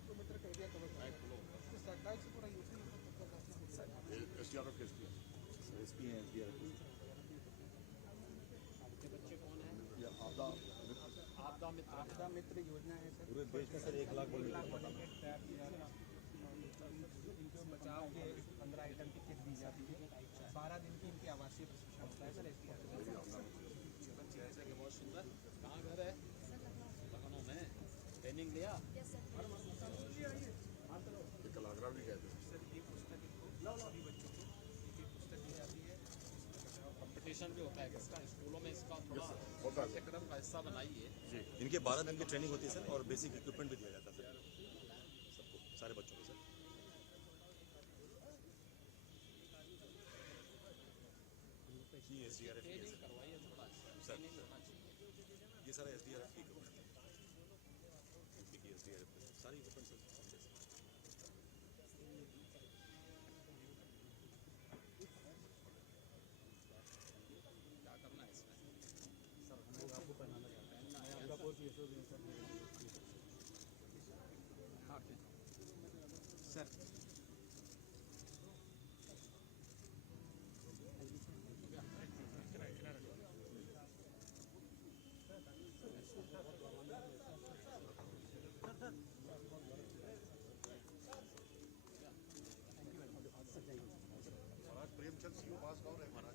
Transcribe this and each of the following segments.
Kilometre का area cover कर satellite से पूरा यूपी एसडीआरएफ एसपी हैं एसडीआरएफ। आपके बच्चे कौन हैं? आपदा मित्र योजना है सर। पूरे देश में सर 1 लाख बोलने इनको बचाव के 15 आइटम की किट दी जाती है। 12 दिन की इनकी आवासीय प्रशिक्षण होता है सर। बच्चे बहुत सुंदर। कहाँ घर है? लखनऊ में। ट्रेनिंग लिया? कलागरा भी कहते हैं सर। ये पुस्तक सभी बच्चों को एक पुस्तक दी जाती है। कंपटीशन भी होता है इसका स्कूलों में। इसका थोड़ा पाठ्यक्रम का हिस्सा बनाइए जी। इनके 12 दिन की ट्रेनिंग होती है सर और बेसिक इक्विपमेंट भी दिया जाता है सर सबको, सारे बच्चों को सर। जी एसडीआरएफ करवाइए थोड़ा सर। होना चाहिए। ये सारा एसडीआरएफ की इक्विपमेंट है। एसडीआरएफ सारी इक्विपमेंट सर। क्या करना है इसमें? सर हम लोग आपको पहनाना चाहते हैं। आपका कोर्स ये सर महाराज प्रेमचंद सिंह पास कौन है महाराज?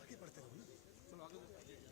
आगे बढ़ते रहो ना। चलो आगे जल्दी चलो।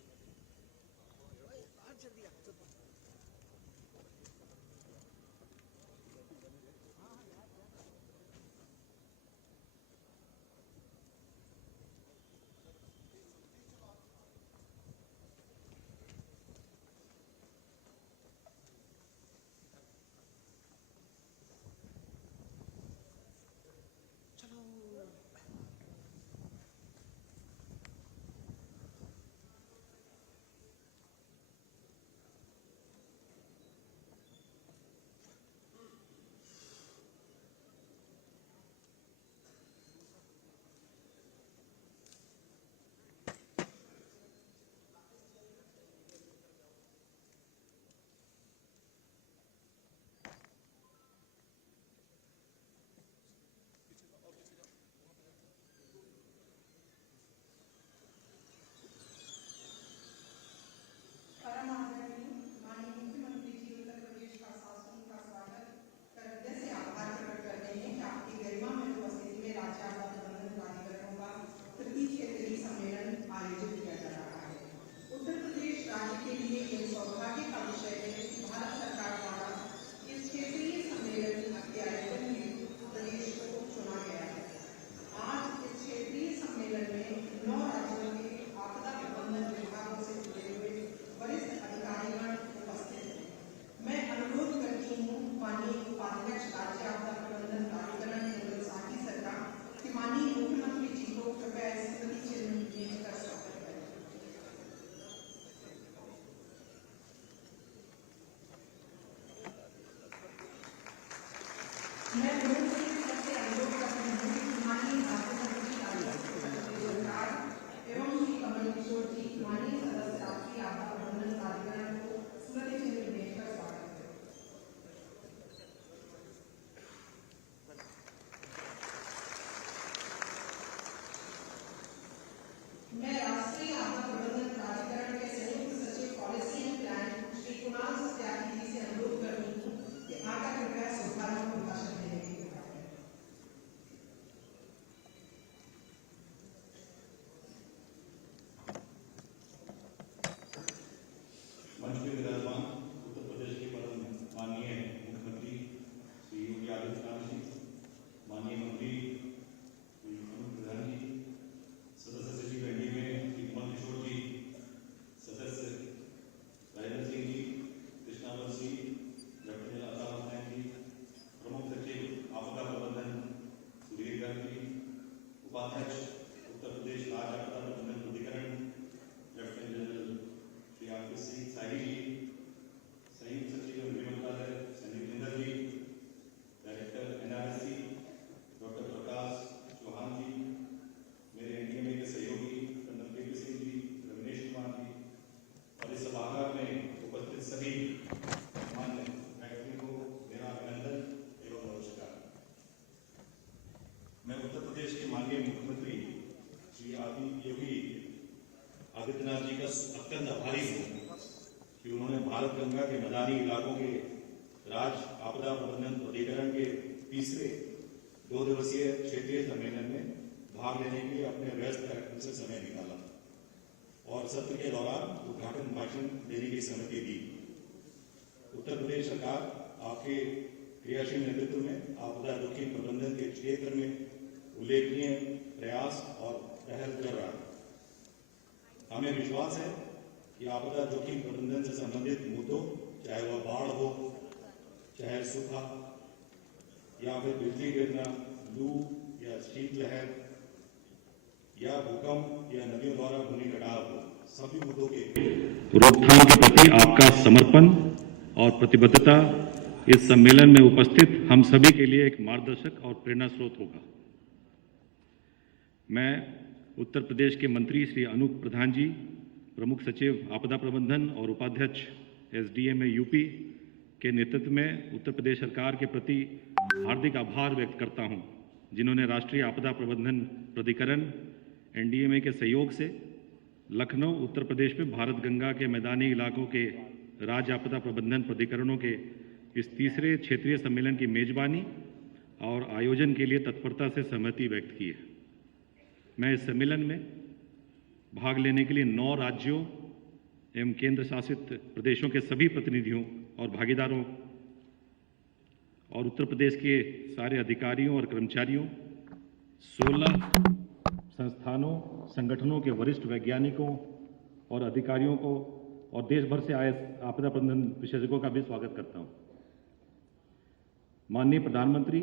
परम आदरणीय माननीय मुख्यमंत्री जी उत्तर प्रदेश का शासन का स्वागत कर हृदय से आभार प्रकट करते हैं कि आपकी गरिमा में उपस्थिति में राज्य आपदा प्रबंधन प्राधिकरणों का तृतीय क्षेत्रीय सम्मेलन आयोजित किया जा रहा है। उत्तर प्रदेश राज्य के लिए यह सौभाग्य का विषय है कि भारत सरकार द्वारा इस क्षेत्रीय सम्मेलन के आयोजन में प्रदेश को चुना गया है। आज इस क्षेत्रीय सम्मेलन में 9 राज्यों के आपदा प्रबंधन विभागों से जुड़े हुए वरिष्ठ अधिकारीगण उपस्थित हैं। मैं अनुरोध करती हूँ माननीय उपाध्यक्ष राज्य आपदा प्रबंधन प्राधिकरण केंद्र साथी सरकार कि माननीय मुख्यमंत्री जी को कृपया स्मृति चिन्ह भेज कर स्वागत करें। मैं लोगों से अनुरोध करती हूँ कि माननीय राज्यमंत्री सरकार एवं श्री कमल किशोर जी माननीय सदस्य राष्ट्रीय आपदा प्रबंधन प्राधिकरण को स्मृति चिन्ह भेजकर स्वागत करें। मैं राष्ट्रीय आपदा प्रबंधन प्राधिकरण के संयुक्त सचिव policy and plan Shri Kunal Satyarthi ji से अनुरोध करती हूँ कि आकर कृपया शुभारंभ भाषण देने के लिए। मैदानी इलाकों के राज्य आपदा प्रबंधन प्राधिकरण के तीसरे 2 दिवसीय क्षेत्रीय सम्मेलन में भाग लेने के लिए अपने व्यस्त कार्यक्रम से समय निकाला और सत्र के दौरान उद्घाटन भाषण देने की सहमति दी। उत्तर प्रदेश सरकार आपके क्रियाशील नेतृत्व में आपदा जोखिम प्रबंधन के क्षेत्र में उल्लेखनीय प्रयास और पहल कर रहा है। हमें विश्वास है कि आपदा जोखिम प्रबंधन से संबंधित मुद्दों, चाहे वह बाढ़ हो, चाहे सूखा या फिर बिजली गिरना, लू या शीतलहर या भूकंप या नदियों द्वारा भूमि कटाव हो, सभी मुद्दों के रोकथाम के प्रति आपका समर्पण और प्रतिबद्धता इस सम्मेलन में उपस्थित हम सभी के लिए एक मार्गदर्शक और प्रेरणा स्रोत होगा। मैं उत्तर प्रदेश के मंत्री श्री अनूप प्रधान जी, प्रमुख सचिव आपदा प्रबंधन और उपाध्यक्ष SDMA यूपी के नेतृत्व में उत्तर प्रदेश सरकार के प्रति हार्दिक आभार व्यक्त करता हूं, जिन्होंने राष्ट्रीय आपदा प्रबंधन प्राधिकरण NDMA के सहयोग से लखनऊ उत्तर प्रदेश में भारत गंगा के मैदानी इलाकों के राज्य आपदा प्रबंधन प्राधिकरणों के इस तीसरे क्षेत्रीय सम्मेलन की मेजबानी और आयोजन के लिए तत्परता से सहमति व्यक्त की है। मैं इस सम्मेलन में भाग लेने के लिए 9 राज्यों एवं केंद्र शासित प्रदेशों के सभी प्रतिनिधियों और भागीदारों और उत्तर प्रदेश के सारे अधिकारियों और कर्मचारियों, 16 संस्थानों संगठनों के वरिष्ठ वैज्ञानिकों और अधिकारियों को और देश भर से आए आपदा प्रबंधन विशेषज्ञों का भी स्वागत करता हूं। माननीय प्रधानमंत्री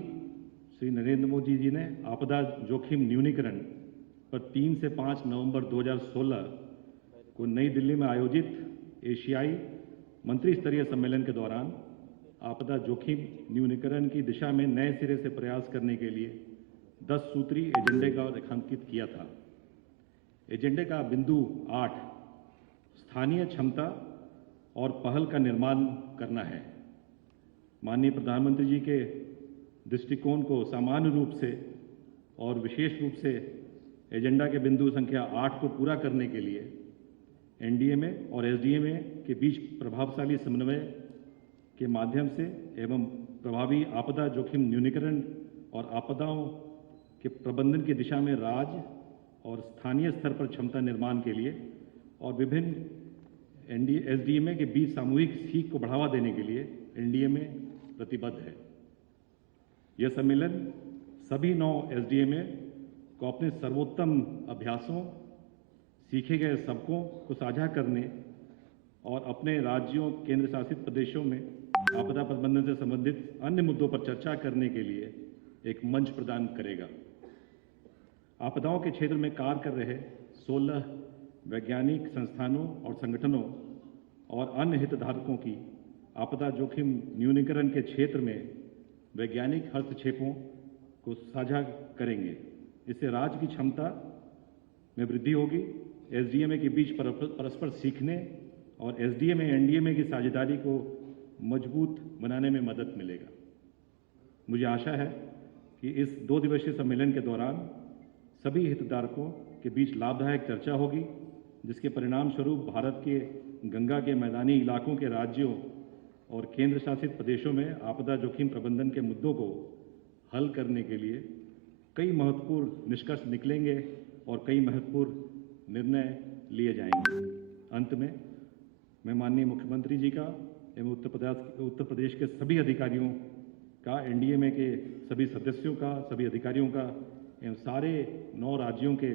श्री नरेंद्र मोदी जी ने आपदा जोखिम न्यूनीकरण पर 3 से 5 नवंबर 2016 को नई दिल्ली में आयोजित एशियाई मंत्री स्तरीय सम्मेलन के दौरान आपदा जोखिम न्यूनीकरण की दिशा में नए सिरे से प्रयास करने के लिए 10 सूत्री एजेंडे का रेखांकित किया था। एजेंडे का बिंदु 8 स्थानीय क्षमता और पहल का निर्माण करना है। माननीय प्रधानमंत्री जी के दृष्टिकोण को सामान्य रूप से और विशेष रूप से एजेंडा के बिंदु संख्या 8 को पूरा करने के लिए NDMA और SDMA के बीच प्रभावशाली समन्वय के माध्यम से एवं प्रभावी आपदा जोखिम न्यूनीकरण और आपदाओं के प्रबंधन की दिशा में राज्य और स्थानीय स्तर पर क्षमता निर्माण के लिए और विभिन्न SDMA के बीच सामूहिक सीख को बढ़ावा देने के लिए NDMA प्रतिबद्ध है। यह सम्मेलन सभी 9 SDMA को अपने सर्वोत्तम अभ्यासों, सीखे गए सबकों को साझा करने और अपने राज्यों, केंद्र शासित प्रदेशों में आपदा प्रबंधन से संबंधित अन्य मुद्दों पर चर्चा करने के लिए एक मंच प्रदान करेगा। आपदाओं के क्षेत्र में कार्य कर रहे 16 वैज्ञानिक संस्थानों और संगठनों और अन्य हितधारकों की आपदा जोखिम न्यूनीकरण के क्षेत्र में वैज्ञानिक हस्तक्षेपों को साझा करेंगे। इससे राज्य की क्षमता में वृद्धि होगी, SDMA के बीच परस्पर सीखने और SDMA NDMA की साझेदारी को मजबूत बनाने में मदद मिलेगा। मुझे आशा है कि इस 2 दिवसीय सम्मेलन के दौरान सभी हितधारकों के बीच लाभदायक चर्चा होगी, जिसके परिणाम स्वरूप भारत के गंगा के मैदानी इलाकों के राज्यों और केंद्र शासित प्रदेशों में आपदा जोखिम प्रबंधन के मुद्दों को हल करने के लिए कई महत्वपूर्ण निष्कर्ष निकलेंगे और कई महत्वपूर्ण निर्णय लिए जाएंगे। अंत में मैं माननीय मुख्यमंत्री जी का एवं उत्तर प्रदेश के सभी अधिकारियों का, NDMA के सभी सदस्यों का, सभी अधिकारियों का एवं सारे 9 राज्यों के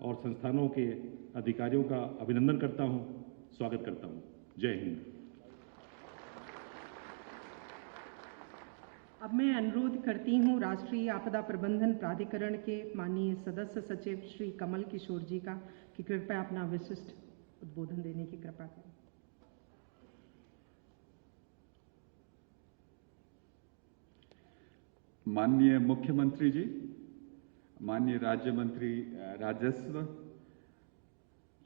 और संस्थानों के अधिकारियों का अभिनंदन करता हूं, स्वागत करता हूं। जय हिंद। अब मैं अनुरोध करती हूं राष्ट्रीय आपदा प्रबंधन प्राधिकरण के माननीय सदस्य सचिव श्री कमल किशोर जी का कि कृपया अपना विशिष्ट उद्बोधन देने की कृपा करें। माननीय मुख्यमंत्री जी, माननीय राज्य मंत्री राजस्व,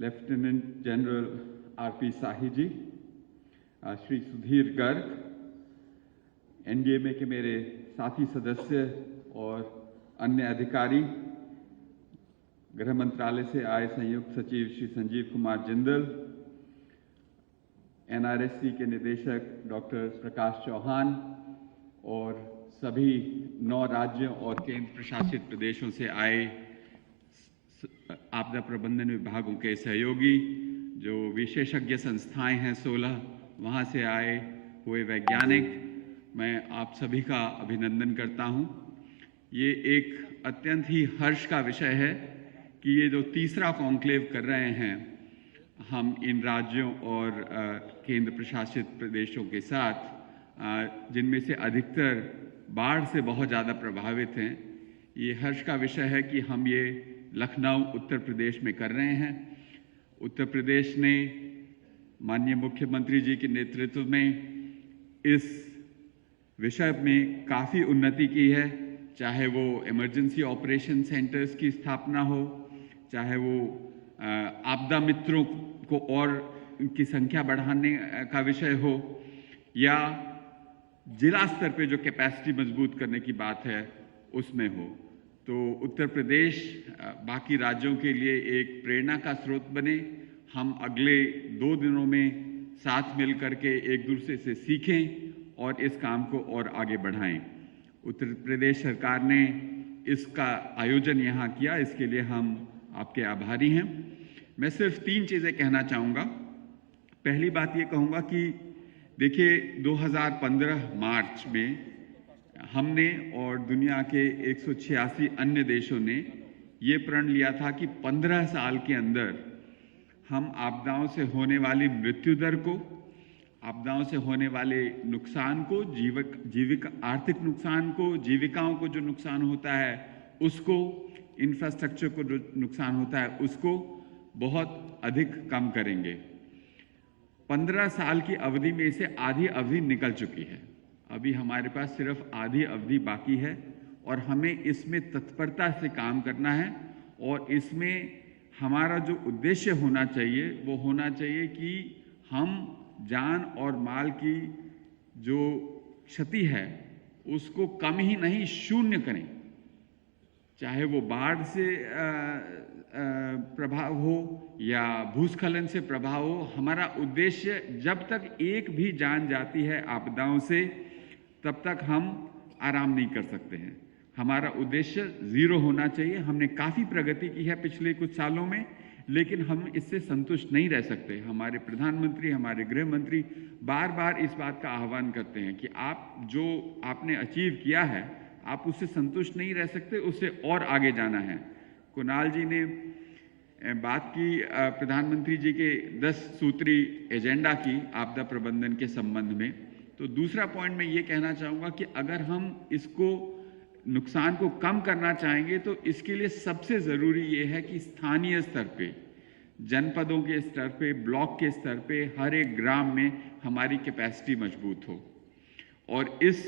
लेफ्टिनेंट जनरल RP शाही जी, श्री सुधीर गर्ग, NDMA के मेरे साथी सदस्य और अन्य अधिकारी, गृह मंत्रालय से आए संयुक्त सचिव श्री संजीव कुमार जिंदल, NRSC के निदेशक डॉक्टर प्रकाश चौहान और सभी 9 राज्यों और केंद्र प्रशासित प्रदेशों से आए आपदा प्रबंधन विभागों के सहयोगी, जो विशेषज्ञ संस्थाएं हैं 16, वहां से आए हुए वैज्ञानिक, मैं आप सभी का अभिनंदन करता हूं। ये एक अत्यंत ही हर्ष का विषय है कि ये जो तीसरा कॉन्क्लेव कर रहे हैं हम इन राज्यों और केंद्र प्रशासित प्रदेशों के साथ, जिनमें से अधिकतर बाढ़ से बहुत ज़्यादा प्रभावित हैं। ये हर्ष का विषय है कि हम ये लखनऊ उत्तर प्रदेश में कर रहे हैं। उत्तर प्रदेश ने माननीय मुख्यमंत्री जी के नेतृत्व में इस विषय में काफ़ी उन्नति की है, चाहे वो इमरजेंसी ऑपरेशन सेंटर्स की स्थापना हो, चाहे वो आपदा मित्रों को और की संख्या बढ़ाने का विषय हो, या जिला स्तर पे जो कैपेसिटी मजबूत करने की बात है उसमें हो। तो उत्तर प्रदेश बाकी राज्यों के लिए एक प्रेरणा का स्रोत बने। हम अगले 2 दिनों में साथ मिल करके एक दूसरे से सीखें और इस काम को और आगे बढ़ाएं। उत्तर प्रदेश सरकार ने इसका आयोजन यहाँ किया, इसके लिए हम आपके आभारी हैं। मैं सिर्फ 3 चीज़ें कहना चाहूँगा। पहली बात ये कहूँगा कि देखिए 2015 मार्च में हमने और दुनिया के 186 अन्य देशों ने ये प्रण लिया था कि 15 साल के अंदर हम आपदाओं से होने वाली मृत्यु दर को, आपदाओं से होने वाले नुकसान को, जीविका आर्थिक नुकसान को, जीविकाओं को जो नुकसान होता है उसको, इंफ्रास्ट्रक्चर को जो नुकसान होता है उसको बहुत अधिक कम करेंगे। 15 साल की अवधि में से आधी अवधि निकल चुकी है, अभी हमारे पास सिर्फ आधी अवधि बाकी है और हमें इसमें तत्परता से काम करना है। और इसमें हमारा जो उद्देश्य होना चाहिए वो होना चाहिए कि हम जान और माल की जो क्षति है उसको कम ही नहीं शून्य करें, चाहे वो बाढ़ से प्रभाव हो या भूस्खलन से प्रभाव हो। हमारा उद्देश्य, जब तक एक भी जान जाती है आपदाओं से तब तक हम आराम नहीं कर सकते हैं। हमारा उद्देश्य 0 होना चाहिए। हमने काफ़ी प्रगति की है पिछले कुछ सालों में, लेकिन हम इससे संतुष्ट नहीं रह सकते। हमारे प्रधानमंत्री, हमारे गृह मंत्री बार बार इस बात का आह्वान करते हैं कि आप जो आपने अचीव किया है आप उससे संतुष्ट नहीं रह सकते, उससे और आगे जाना है। कुणाल जी ने बात की प्रधानमंत्री जी के 10 सूत्री एजेंडा की आपदा प्रबंधन के संबंध में। तो दूसरा पॉइंट मैं ये कहना चाहूँगा कि अगर हम इसको नुकसान को कम करना चाहेंगे तो इसके लिए सबसे ज़रूरी ये है कि स्थानीय स्तर पे, जनपदों के स्तर पे, ब्लॉक के स्तर पे, हर एक ग्राम में हमारी कैपेसिटी मजबूत हो। और इस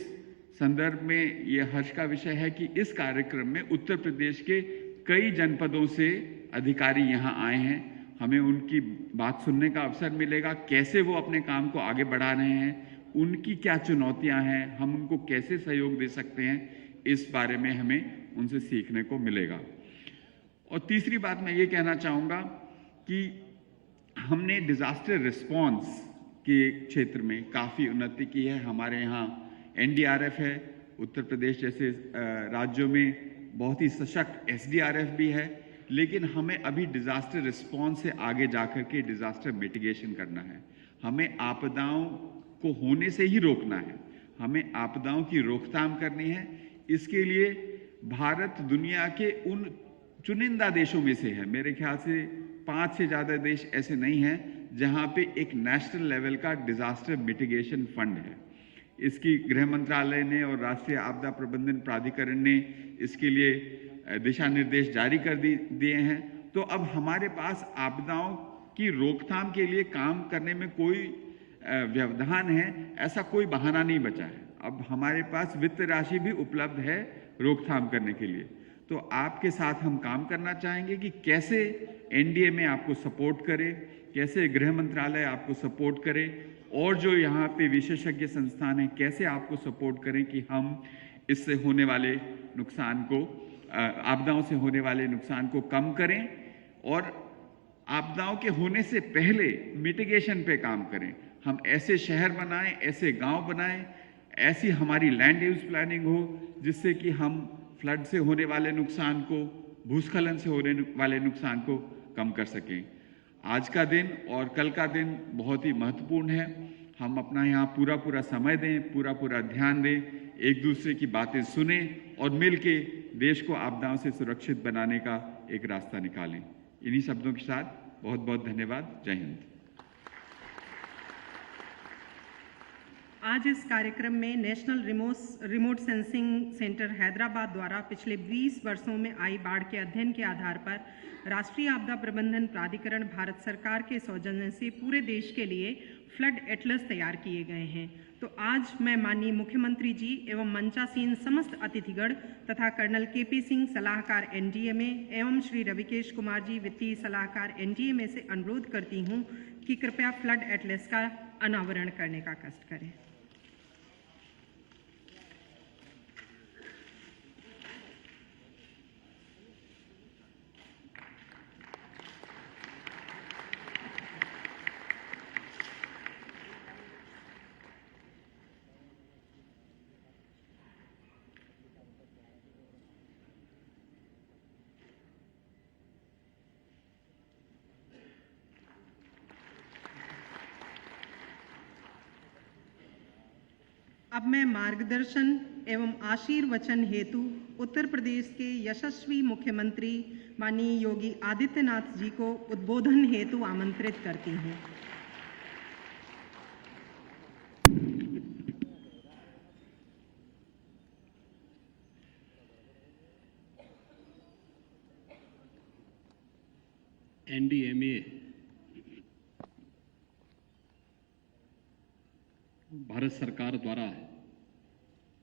संदर्भ में ये हर्ष का विषय है कि इस कार्यक्रम में उत्तर प्रदेश के कई जनपदों से अधिकारी यहाँ आए हैं। हमें उनकी बात सुनने का अवसर मिलेगा, कैसे वो अपने काम को आगे बढ़ा रहे हैं, उनकी क्या चुनौतियाँ हैं, हम उनको कैसे सहयोग दे सकते हैं, इस बारे में हमें उनसे सीखने को मिलेगा। और तीसरी बात मैं ये कहना चाहूँगा कि हमने डिज़ास्टर रिस्पॉन्स के क्षेत्र में काफ़ी उन्नति की है। हमारे यहाँ NDRF है, उत्तर प्रदेश जैसे राज्यों में बहुत ही सशक्त SDRF भी है, लेकिन हमें अभी डिज़ास्टर रिस्पॉन्स से आगे जाकर के डिज़ास्टर मिटिगेशन करना है। हमें आपदाओं को होने से ही रोकना है, हमें आपदाओं की रोकथाम करनी है। इसके लिए भारत दुनिया के उन चुनिंदा देशों में से है, मेरे ख्याल से 5 से ज़्यादा देश ऐसे नहीं हैं जहाँ पे एक नेशनल लेवल का डिज़ास्टर मिटिगेशन फंड है। इसकी गृह मंत्रालय ने और राष्ट्रीय आपदा प्रबंधन प्राधिकरण ने इसके लिए दिशा निर्देश जारी कर दिए हैं। तो अब हमारे पास आपदाओं की रोकथाम के लिए काम करने में कोई व्यवधान है, ऐसा कोई बहाना नहीं बचा है। अब हमारे पास वित्त राशि भी उपलब्ध है रोकथाम करने के लिए। तो आपके साथ हम काम करना चाहेंगे कि कैसे NDA में आपको सपोर्ट करे, कैसे गृह मंत्रालय आपको सपोर्ट करे, और जो यहाँ पे विशेषज्ञ संस्थान हैं कैसे आपको सपोर्ट करें कि हम इससे होने वाले नुकसान को, आपदाओं से होने वाले नुकसान को कम करें और आपदाओं के होने से पहले मिटिगेशन पे काम करें। हम ऐसे शहर बनाएं, ऐसे गांव बनाएं, ऐसी हमारी लैंड यूज प्लानिंग हो जिससे कि हम फ्लड से होने वाले नुकसान को, भूस्खलन से होने वाले नुकसान को कम कर सकें। आज का दिन और कल का दिन बहुत ही महत्वपूर्ण है। हम अपना यहाँ पूरा समय दें, पूरा ध्यान दें, एक दूसरे की बातें सुनें और मिलके देश को आपदाओं से सुरक्षित बनाने का एक रास्ता निकालें। इन्हीं शब्दों के साथ बहुत बहुत धन्यवाद। जय हिंद। आज इस कार्यक्रम में national remote sensing centre Hyderabad द्वारा पिछले 20 वर्षों में आई बाढ़ के अध्ययन के आधार पर राष्ट्रीय आपदा प्रबंधन प्राधिकरण भारत सरकार के सौजन्य से पूरे देश के लिए फ्लड एटलस तैयार किए गए हैं। तो आज मैं माननीय मुख्यमंत्री जी एवं मंचासीन समस्त अतिथिगण तथा कर्नल केपी सिंह सलाहकार एनडीएमए एवं श्री रविकेश कुमार जी वित्तीय सलाहकार एनडीएमए से अनुरोध करती हूं कि कृपया फ्लड एटलस का अनावरण करने का कष्ट करें। अब मैं मार्गदर्शन एवं आशीर्वचन हेतु उत्तर प्रदेश के यशस्वी मुख्यमंत्री माननीय योगी आदित्यनाथ जी को उद्बोधन हेतु आमंत्रित करती हूँ। एनडीएमए भारत सरकार द्वारा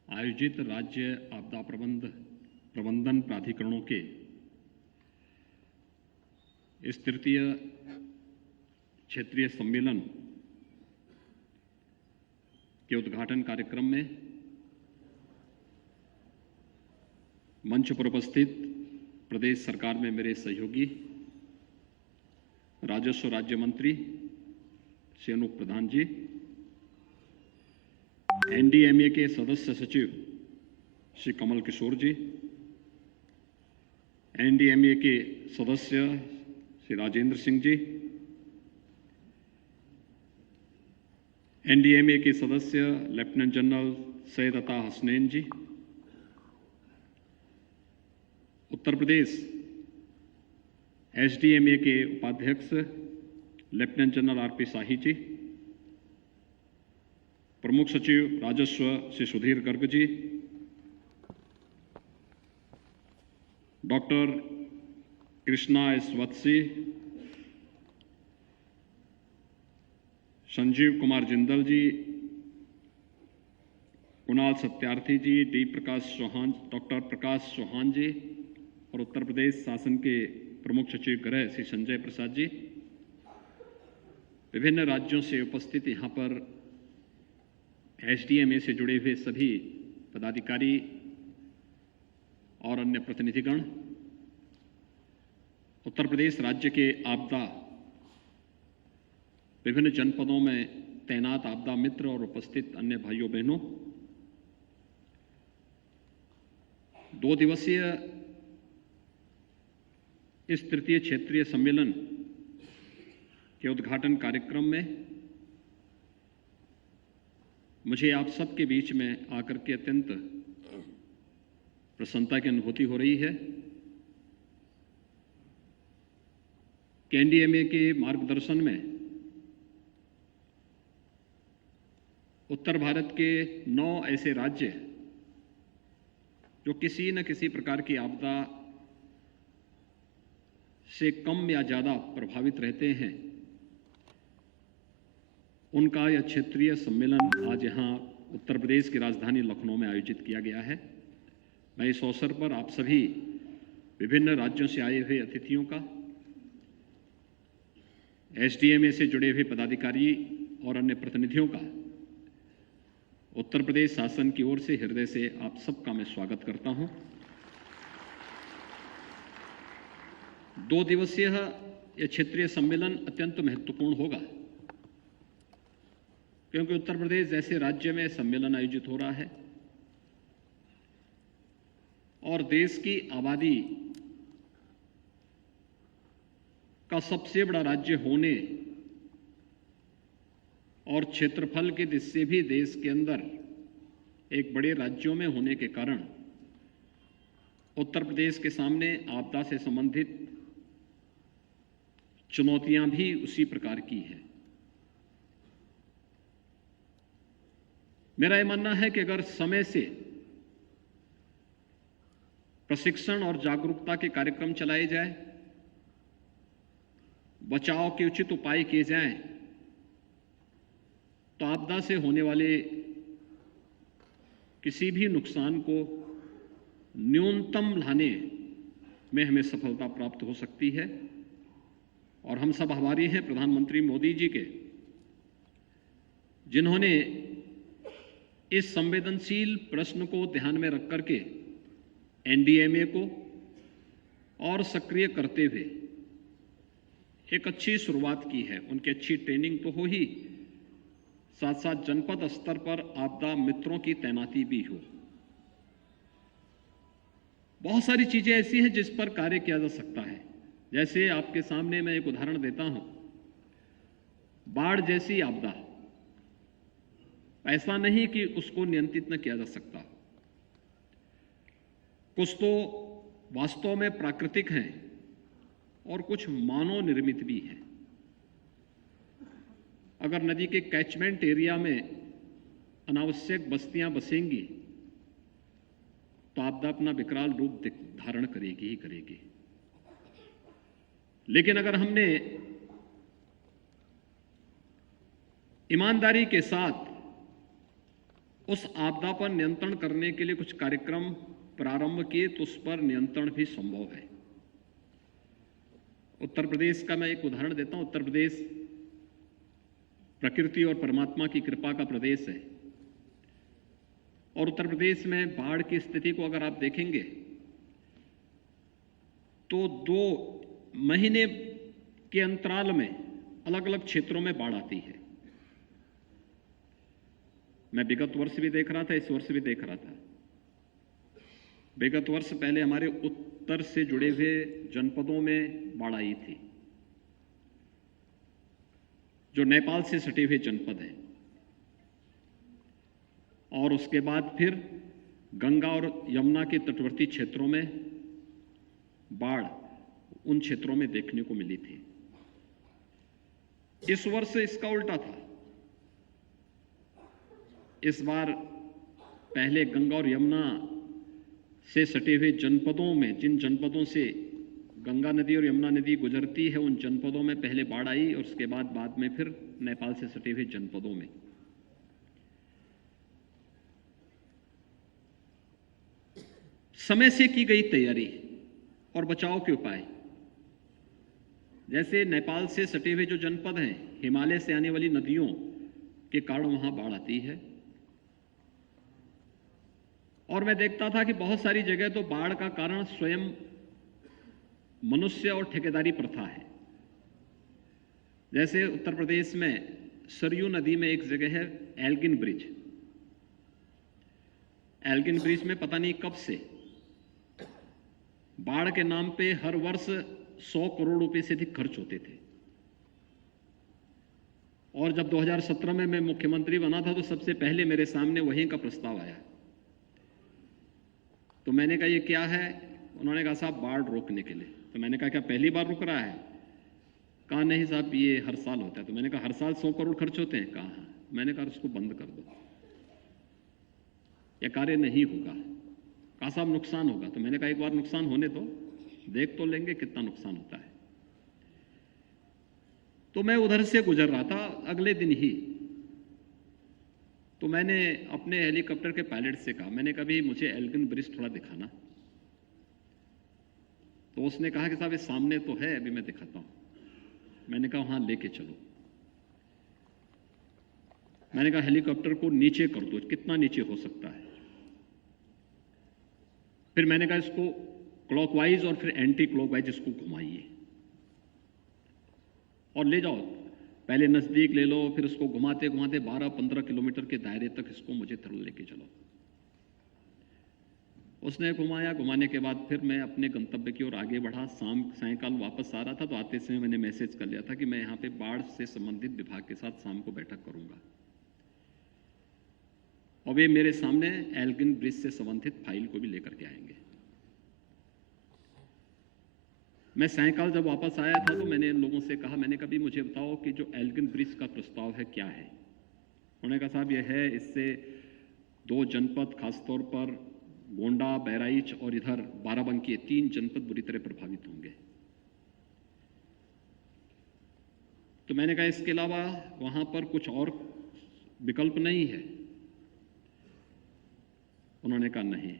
आयोजित राज्य आपदा प्रबंधन प्राधिकरणों के इस तृतीय क्षेत्रीय सम्मेलन के उद्घाटन कार्यक्रम में मंच पर उपस्थित प्रदेश सरकार में मेरे सहयोगी राजस्व राज्य मंत्री श्री अनूप प्रधान जी, एनडीएमए के सदस्य सचिव श्री कमल किशोर जी, एनडीएमए के सदस्य श्री राजेंद्र सिंह जी, एनडीएमए के सदस्य लेफ्टिनेंट जनरल सैयद अता हसनैन जी, उत्तर प्रदेश एसडीएमए के उपाध्यक्ष लेफ्टिनेंट जनरल आरपी शाही जी, प्रमुख सचिव राजस्व श्री सुधीर गर्ग जी, डॉक्टर कृष्णा एस वत्सी, संजीव कुमार जिंदल जी, कुणाल सत्यार्थी जी, डी प्रकाश चौहान, डॉक्टर प्रकाश चौहान जी और उत्तर प्रदेश शासन के प्रमुख सचिव गृह श्री संजय प्रसाद जी, विभिन्न राज्यों से उपस्थित यहाँ पर एसडीएमए से जुड़े हुए सभी पदाधिकारी और अन्य प्रतिनिधिगण, उत्तर प्रदेश राज्य के आपदा विभिन्न जनपदों में तैनात आपदा मित्र और उपस्थित अन्य भाइयों बहनों, 2 दिवसीय इस तृतीय क्षेत्रीय सम्मेलन के उद्घाटन कार्यक्रम में मुझे आप सबके बीच में आकर के अत्यंत प्रसन्नता की अनुभूति हो रही है कि एनडीएमए के मार्गदर्शन में उत्तर भारत के 9 ऐसे राज्य जो किसी न किसी प्रकार की आपदा से कम या ज़्यादा प्रभावित रहते हैं, उनका यह क्षेत्रीय सम्मेलन आज यहाँ उत्तर प्रदेश की राजधानी लखनऊ में आयोजित किया गया है। मैं इस अवसर पर आप सभी विभिन्न राज्यों से आए हुए अतिथियों का, एसडीएमए से जुड़े हुए पदाधिकारी और अन्य प्रतिनिधियों का उत्तर प्रदेश शासन की ओर से हृदय से आप सबका मैं स्वागत करता हूं। 2 दिवसीय यह क्षेत्रीय सम्मेलन अत्यंत महत्वपूर्ण होगा क्योंकि उत्तर प्रदेश जैसे राज्य में सम्मेलन आयोजित हो रहा है और देश की आबादी का सबसे बड़ा राज्य होने और क्षेत्रफल के दृष्टि भी देश के अंदर एक बड़े राज्यों में होने के कारण उत्तर प्रदेश के सामने आपदा से संबंधित चुनौतियां भी उसी प्रकार की हैं। मेरा यह मानना है कि अगर समय से प्रशिक्षण और जागरूकता के कार्यक्रम चलाए जाए, बचाव के उचित उपाय किए जाएं, तो आपदा से होने वाले किसी भी नुकसान को न्यूनतम लाने में हमें सफलता प्राप्त हो सकती है। और हम सब आभारी हैं प्रधानमंत्री मोदी जी के, जिन्होंने इस संवेदनशील प्रश्न को ध्यान में रख करके एनडीएमए को और सक्रिय करते हुए एक अच्छी शुरुआत की है। उनकी अच्छी ट्रेनिंग तो हो ही, साथ साथ जनपद स्तर पर आपदा मित्रों की तैनाती भी हो। बहुत सारी चीजें ऐसी हैं जिस पर कार्य किया जा सकता है। जैसे आपके सामने मैं एक उदाहरण देता हूं, बाढ़ जैसी आपदा, ऐसा नहीं कि उसको नियंत्रित न किया जा सकता। कुछ तो वास्तव में प्राकृतिक हैं और कुछ मानव निर्मित भी हैं। अगर नदी के कैचमेंट एरिया में अनावश्यक बस्तियां बसेंगी तो आपदा अपना विकराल रूप धारण करेगी ही करेगी। लेकिन अगर हमने ईमानदारी के साथ उस आपदा पर नियंत्रण करने के लिए कुछ कार्यक्रम प्रारंभ किए तो उस पर नियंत्रण भी संभव है। उत्तर प्रदेश का मैं एक उदाहरण देता हूं। उत्तर प्रदेश प्रकृति और परमात्मा की कृपा का प्रदेश है और उत्तर प्रदेश में बाढ़ की स्थिति को अगर आप देखेंगे तो 2 महीने के अंतराल में अलग अलग क्षेत्रों में बाढ़ आती है। मैं विगत वर्ष भी देख रहा था, इस वर्ष भी देख रहा था। विगत वर्ष पहले हमारे उत्तर से जुड़े हुए जनपदों में बाढ़ आई थी, जो नेपाल से सटे हुए जनपद हैं, और उसके बाद फिर गंगा और यमुना के तटवर्ती क्षेत्रों में बाढ़ उन क्षेत्रों में देखने को मिली थी। इस वर्ष इसका उल्टा था। इस बार पहले गंगा और यमुना से सटे हुए जनपदों में, जिन जनपदों से गंगा नदी और यमुना नदी गुजरती है, उन जनपदों में पहले बाढ़ आई और उसके बाद में फिर नेपाल से सटे हुए जनपदों में। समय से की गई तैयारी और बचाव के उपाय, जैसे नेपाल से सटे हुए जो जनपद हैं, हिमालय से आने वाली नदियों के कारण वहां बाढ़ आती है। और मैं देखता था कि बहुत सारी जगह तो बाढ़ का कारण स्वयं मनुष्य और ठेकेदारी प्रथा है। जैसे उत्तर प्रदेश में सरयू नदी में एक जगह है एल्गिन ब्रिज। एल्गिन ब्रिज में पता नहीं कब से बाढ़ के नाम पे हर वर्ष 100 करोड़ रुपए से अधिक खर्च होते थे। और जब 2017 में मैं मुख्यमंत्री बना था तो सबसे पहले मेरे सामने वहीं का प्रस्ताव आया। तो मैंने कहा ये क्या है? उन्होंने कहा साहब बाढ़ रोकने के लिए। तो मैंने कहा क्या पहली बार रुक रहा है? कहा नहीं साहब ये हर साल होता है। तो मैंने कहा हर साल 100 करोड़ खर्च होते हैं? कहा हाँ। मैंने कहा उसको बंद कर दो, यह कार्य नहीं होगा। कहा साहब नुकसान होगा। तो मैंने कहा एक बार नुकसान होने दो, देख तो लेंगे कितना नुकसान होता है। तो मैं उधर से गुजर रहा था अगले दिन ही, तो मैंने अपने हेलीकॉप्टर के पायलट से कहा, मैंने कहा भी मुझे एल्गिन ब्रिज थोड़ा दिखाना। तो उसने कहा कि साहब ये सामने तो है, अभी मैं दिखाता हूं। मैंने कहा हाँ लेके चलो। मैंने कहा हेलीकॉप्टर को नीचे कर दो, कितना नीचे हो सकता है। फिर मैंने कहा इसको क्लॉकवाइज और फिर एंटी क्लॉकवाइज इसको घुमाइए और ले जाओ। पहले नज़दीक ले लो, फिर उसको घुमाते घुमाते 12-15 किलोमीटर के दायरे तक इसको मुझे लेके चलो। उसने घुमाने के बाद फिर मैं अपने गंतव्य की ओर आगे बढ़ा। सायंकाल वापस आ रहा था तो आते समय मैंने मैसेज कर लिया था कि मैं यहाँ पे बाढ़ से संबंधित विभाग के साथ शाम को बैठक करूँगा, और वे मेरे सामने एल्गिन ब्रिज से संबंधित फाइल को भी लेकर के आएंगे। मैं सायंकाल जब वापस आया था तो मैंने इन लोगों से कहा, मैंने कभी मुझे बताओ कि जो एल्गिन ब्रिज का प्रस्ताव है क्या है। उन्होंने कहा साहब यह है, इससे 2 जनपद खासतौर पर गोंडा, बहराइच और इधर बाराबंकी, 3 जनपद बुरी तरह प्रभावित होंगे। तो मैंने कहा इसके अलावा वहां पर कुछ और विकल्प नहीं है। उन्होंने कहा नहीं।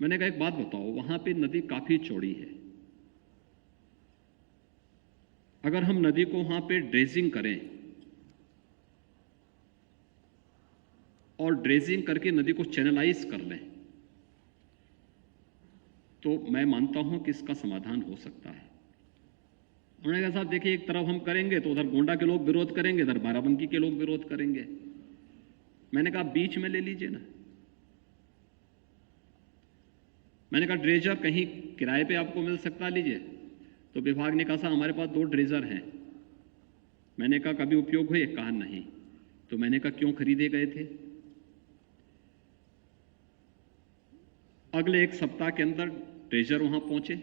मैंने कहा एक बात बताओ, वहां पे नदी काफी चौड़ी है, अगर हम नदी को वहां पे ड्रेजिंग करें और ड्रेजिंग करके नदी को चैनलाइज कर लें तो मैं मानता हूं कि इसका समाधान हो सकता है। उन्होंने कहा साहब देखिए, एक तरफ हम करेंगे तो उधर गोंडा के लोग विरोध करेंगे, इधर बाराबंकी के लोग विरोध करेंगे। मैंने कहा बीच में ले लीजिए ना। मैंने कहा ड्रेजर कहीं किराए पे आपको मिल सकता, लीजिए। तो विभाग ने कहा साहब हमारे पास 2 ड्रेजर हैं। मैंने कहा कभी उपयोग हुए? कहा नहीं। तो मैंने कहा क्यों खरीदे गए थे? अगले 1 सप्ताह के अंदर ड्रेजर वहां पहुंचे।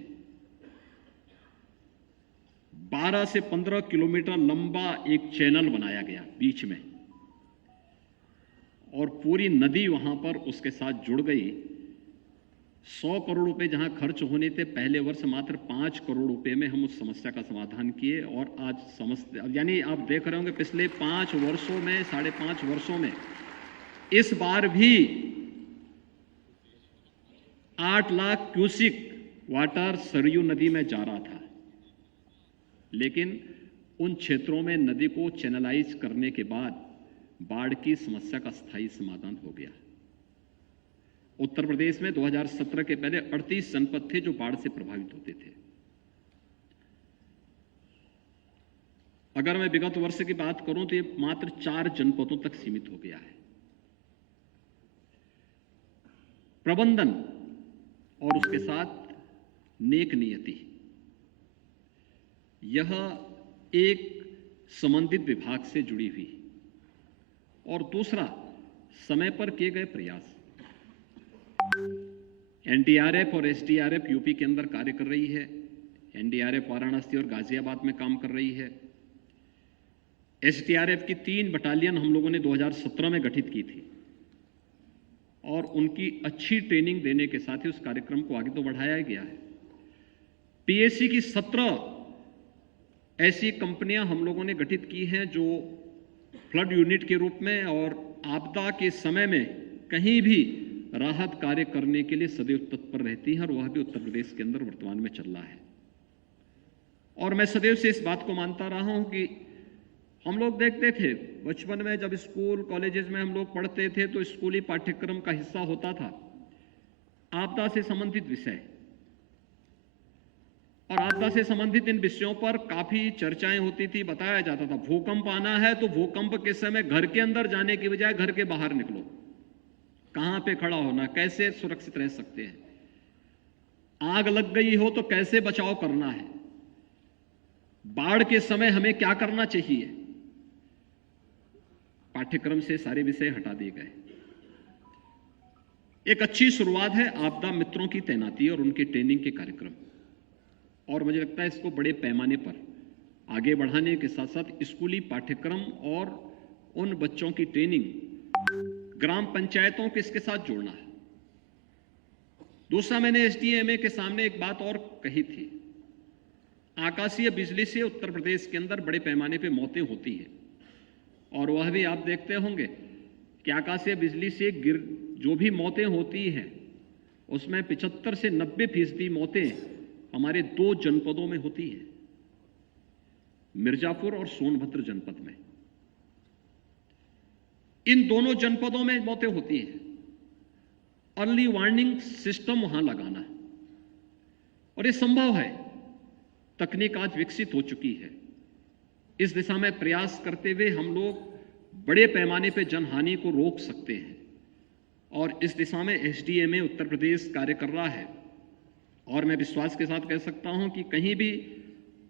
12 से 15 किलोमीटर लंबा एक चैनल बनाया गया बीच में, और पूरी नदी वहां पर उसके साथ जुड़ गई। 100 करोड़ रुपए जहां खर्च होने थे, पहले वर्ष मात्र 5 करोड़ रुपए में हम उस समस्या का समाधान किए। और आज यानी आप देख रहे होंगे पिछले 5 वर्षों में, 5.5 वर्षों में इस बार भी 8 लाख क्यूसिक वाटर सरयू नदी में जा रहा था, लेकिन उन क्षेत्रों में नदी को चैनलाइज करने के बाद बाढ़ की समस्या का स्थायी समाधान हो गया। उत्तर प्रदेश में 2017 के पहले 38 जनपद थे जो बाढ़ से प्रभावित होते थे। अगर मैं विगत वर्ष की बात करूं तो ये मात्र 4 जनपदों तक सीमित हो गया है। प्रबंधन और उसके साथ नेक नियति, यह एक संबंधित विभाग से जुड़ी हुई, और दूसरा समय पर किए गए प्रयास। एनडीआरएफ और एसडीआरएफ यूपी के अंदर कार्य कर रही है। एनडीआरएफ वाराणसी और गाजियाबाद में काम कर रही है। एसडीआरएफ की 3 बटालियन हम लोगों ने 2017 में गठित की थी, और उनकी अच्छी ट्रेनिंग देने के साथ ही उस कार्यक्रम को आगे तो बढ़ाया गया है। पीएससी की 17 ऐसी कंपनियां हम लोगों ने गठित की हैं जो फ्लड यूनिट के रूप में और आपदा के समय में कहीं भी राहत कार्य करने के लिए सदैव तत्पर रहती हैं, और वह भी उत्तर प्रदेश के अंदर वर्तमान में चल रहा है। और मैं सदैव से इस बात को मानता रहा हूं कि हम लोग देखते थे बचपन में, जब स्कूल कॉलेजेस में हम लोग पढ़ते थे तो स्कूली पाठ्यक्रम का हिस्सा होता था आपदा से संबंधित विषय, और आपदा से संबंधित इन विषयों पर काफी चर्चाएं होती थी। बताया जाता था भूकंप आना है तो भूकंप के समय घर के अंदर जाने की बजाय घर के बाहर निकलो, कहां पे खड़ा होना, कैसे सुरक्षित रह सकते हैं, आग लग गई हो तो कैसे बचाव करना है, बाढ़ के समय हमें क्या करना चाहिए। पाठ्यक्रम से सारे विषय हटा दिए गए। एक अच्छी शुरुआत है आपदा मित्रों की तैनाती और उनके ट्रेनिंग के कार्यक्रम, और मुझे लगता है इसको बड़े पैमाने पर आगे बढ़ाने के साथ साथ स्कूली पाठ्यक्रम और उन बच्चों की ट्रेनिंग ग्राम पंचायतों के इसके साथ जोड़ना है। दूसरा, मैंने एसडीएमए के सामने एक बात और कही थी। आकाशीय बिजली से उत्तर प्रदेश के अंदर बड़े पैमाने पे मौतें होती हैं, और वह भी आप देखते होंगे कि आकाशीय बिजली से जो भी मौतें होती हैं उसमें 75 से 90% मौतें हमारे 2 जनपदों में होती हैं, मिर्जापुर और सोनभद्र जनपद में। इन दोनों जनपदों में मौतें होती हैं। अर्ली वार्निंग सिस्टम वहां लगाना, और ये संभव है, तकनीक आज विकसित हो चुकी है। इस दिशा में प्रयास करते हुए हम लोग बड़े पैमाने पर जनहानि को रोक सकते हैं और इस दिशा में एसडीएमए उत्तर प्रदेश कार्य कर रहा है। और मैं विश्वास के साथ कह सकता हूं कि कहीं भी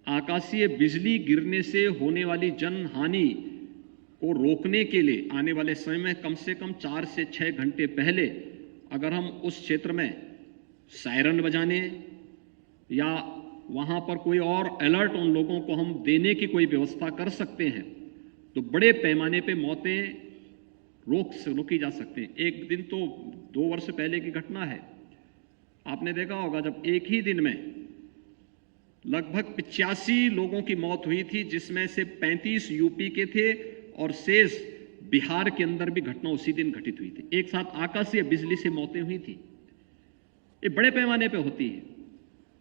आकाशीय बिजली गिरने से होने वाली जनहानि को रोकने के लिए आने वाले समय में कम से कम 4 से 6 घंटे पहले अगर हम उस क्षेत्र में सायरन बजाने या वहां पर कोई और अलर्ट उन लोगों को हम देने की कोई व्यवस्था कर सकते हैं तो बड़े पैमाने पे मौतें रोकी जा सकती हैं। एक दिन तो 2 वर्ष पहले की घटना है, आपने देखा होगा, जब एक ही दिन में लगभग 85 लोगों की मौत हुई थी, जिसमें से 35 यूपी के थे और शेष बिहार के अंदर भी घटना उसी दिन घटित हुई थी। एक साथ आकाशीय बिजली से मौतें हुई थी। ये बड़े पैमाने पे होती है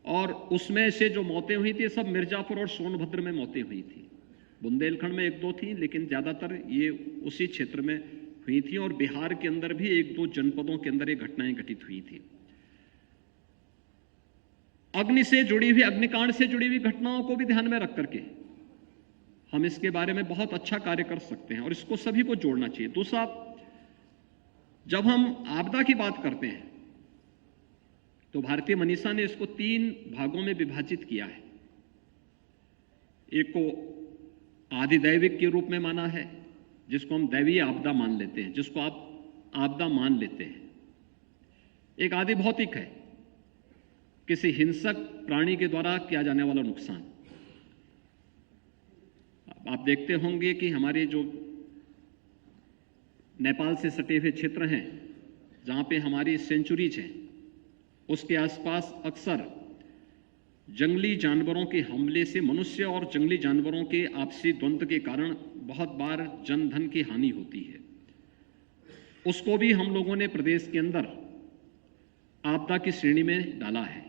और उसमें से जो मौतें हुई थी सब मिर्जापुर और सोनभद्र में मौतें हुई थी। बुंदेलखंड में 1-2 थी, लेकिन ज्यादातर ये उसी क्षेत्र में हुई थी और बिहार के अंदर भी 1-2 जनपदों के अंदर ये घटनाएं घटित हुई थी। अग्नि से जुड़ी हुई, अग्निकांड से जुड़ी हुई घटनाओं को भी ध्यान में रख करके हम इसके बारे में बहुत अच्छा कार्य कर सकते हैं और इसको सभी को जोड़ना चाहिए। दूसरा, जब हम आपदा की बात करते हैं तो भारतीय मनीषा ने इसको 3 भागों में विभाजित किया है। एक को आधिदैविक के रूप में माना है, जिसको हम दैवीय आपदा मान लेते हैं, जिसको आप आपदा मान लेते हैं। एक आदि भौतिक है, किसी हिंसक प्राणी के द्वारा किया जाने वाला नुकसान। आप देखते होंगे कि हमारे जो नेपाल से सटे हुए क्षेत्र हैं, जहां पे हमारी सेंचुरीज हैं, उसके आसपास अक्सर जंगली जानवरों के हमले से मनुष्य और जंगली जानवरों के आपसी द्वंद्व के कारण बहुत बार जनधन की हानि होती है। उसको भी हम लोगों ने प्रदेश के अंदर आपदा की श्रेणी में डाला है।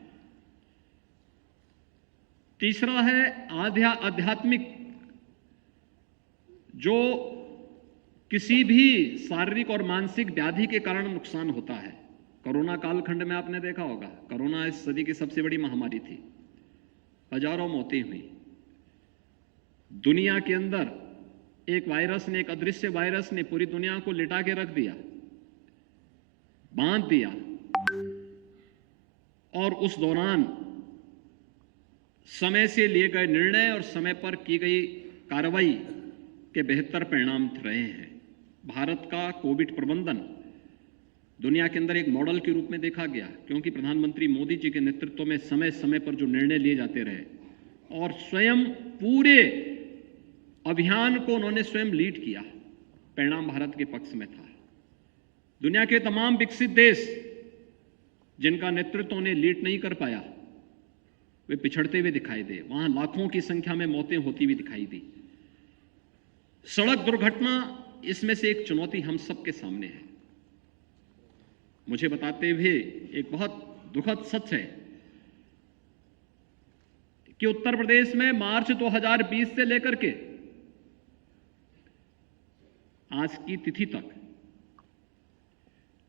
तीसरा है आध्यात्मिक, जो किसी भी शारीरिक और मानसिक व्याधि के कारण नुकसान होता है। कोरोना कालखंड में आपने देखा होगा, कोरोना इस सदी की सबसे बड़ी महामारी थी, हजारों मौतें हुई। दुनिया के अंदर एक वायरस ने, एक अदृश्य वायरस ने पूरी दुनिया को लिटा के रख दिया, बांध दिया। और उस दौरान समय से लिए गए निर्णय और समय पर की गई कार्रवाई के बेहतर परिणाम रहे हैं। भारत का कोविड प्रबंधन दुनिया के अंदर एक मॉडल के रूप में देखा गया, क्योंकि प्रधानमंत्री मोदी जी के नेतृत्व में समय समय पर जो निर्णय लिए जाते रहे और स्वयं पूरे अभियान को उन्होंने स्वयं लीड किया, परिणाम भारत के पक्ष में था। दुनिया के तमाम विकसित देश जिनका नेतृत्व उन्हें लीड नहीं कर पाया, वे पिछड़ते हुए दिखाई दे, वहां लाखों की संख्या में मौतें होती हुई दिखाई दी। सड़क दुर्घटना इसमें से एक चुनौती हम सबके सामने है। मुझे बताते हुए एक बहुत दुखद सच है कि उत्तर प्रदेश में मार्च 2020 से लेकर के आज की तिथि तक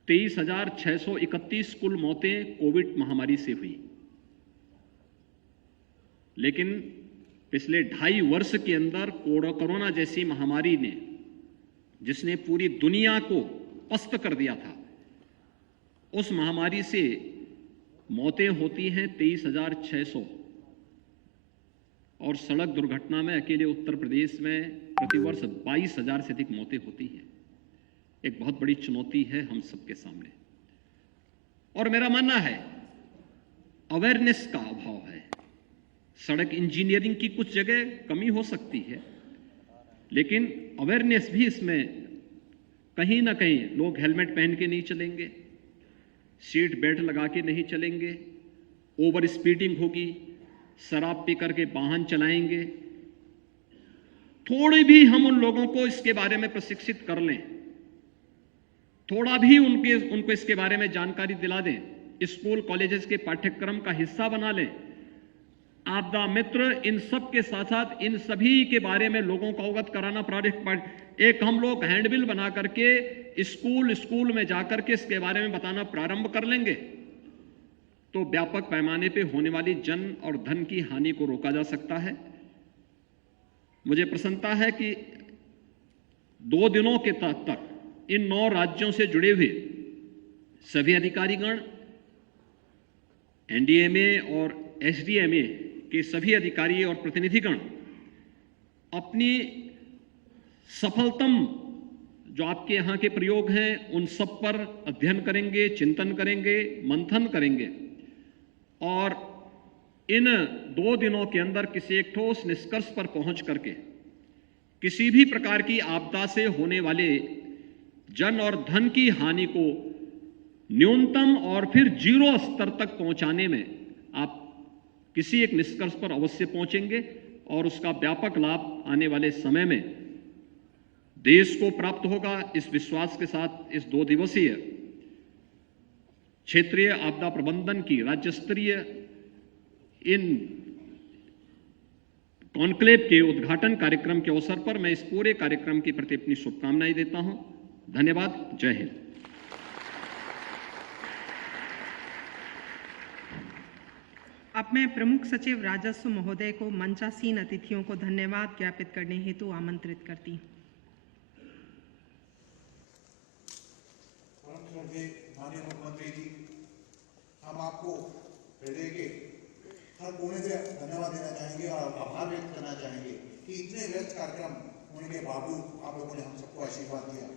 23,631 कुल मौतें कोविड महामारी से हुई। लेकिन पिछले 2.5 वर्ष के अंदर कोरोना जैसी महामारी ने, जिसने पूरी दुनिया को पस्त कर दिया था, उस महामारी से मौतें होती हैं 23,600 और सड़क दुर्घटना में अकेले उत्तर प्रदेश में प्रतिवर्ष 22,000 से अधिक मौतें होती हैं। एक बहुत बड़ी चुनौती है हम सबके सामने। और मेरा मानना है अवेयरनेस का अभाव है। सड़क इंजीनियरिंग की कुछ जगह कमी हो सकती है, लेकिन अवेयरनेस भी इसमें कहीं ना कहीं, लोग हेलमेट पहन के नहीं चलेंगे, सीट बेल्ट लगा के नहीं चलेंगे, ओवर स्पीडिंग होगी, शराब पी करके वाहन चलाएंगे। थोड़ी भी हम उन लोगों को इसके बारे में प्रशिक्षित कर लें, थोड़ा भी उनको इसके बारे में जानकारी दिला दें, स्कूल कॉलेजेस के पाठ्यक्रम का हिस्सा बना लें। आपदा मित्र इन सब के साथ साथ इन सभी के बारे में लोगों को अवगत कराना एक हम लोग हैंडबिल बना करके स्कूल में जाकर के इसके बारे में बताना प्रारंभ कर लेंगे तो व्यापक पैमाने पे होने वाली जन और धन की हानि को रोका जा सकता है। मुझे प्रसन्नता है कि 2 दिनों के तक इन 9 राज्यों से जुड़े हुए सभी अधिकारीगण, एनडीएमए और एसडीएमए के सभी अधिकारी और प्रतिनिधिगण अपनी सफलतम जो आपके यहाँ के प्रयोग हैं उन सब पर अध्ययन करेंगे, चिंतन करेंगे, मंथन करेंगे और इन 2 दिनों के अंदर किसी एक ठोस निष्कर्ष पर पहुंच करके किसी भी प्रकार की आपदा से होने वाले जन और धन की हानि को न्यूनतम और फिर 0 स्तर तक पहुंचाने में आप किसी एक निष्कर्ष पर अवश्य पहुंचेंगे और उसका व्यापक लाभ आने वाले समय में देश को प्राप्त होगा। इस विश्वास के साथ इस 2 दिवसीय क्षेत्रीय आपदा प्रबंधन की राज्य स्तरीय इन कॉन्क्लेव के उद्घाटन कार्यक्रम के अवसर पर मैं इस पूरे कार्यक्रम के प्रति अपनी शुभकामनाएं देता हूं। धन्यवाद। जय हिंद। अब मैं प्रमुख सचिव राजस्व महोदय को मंचासीन अतिथियों को धन्यवाद ज्ञापित करने हेतु आमंत्रित करती हूं। माननीय मुख्यमंत्री जी, हम आपको हृदय के हर कोने से धन्यवाद देना चाहेंगे और आभार व्यक्त करना चाहेंगे कि इतने व्यस्त कार्यक्रम होने के बावजूद आप लोगों ने हम सबको आशीर्वाद दिया।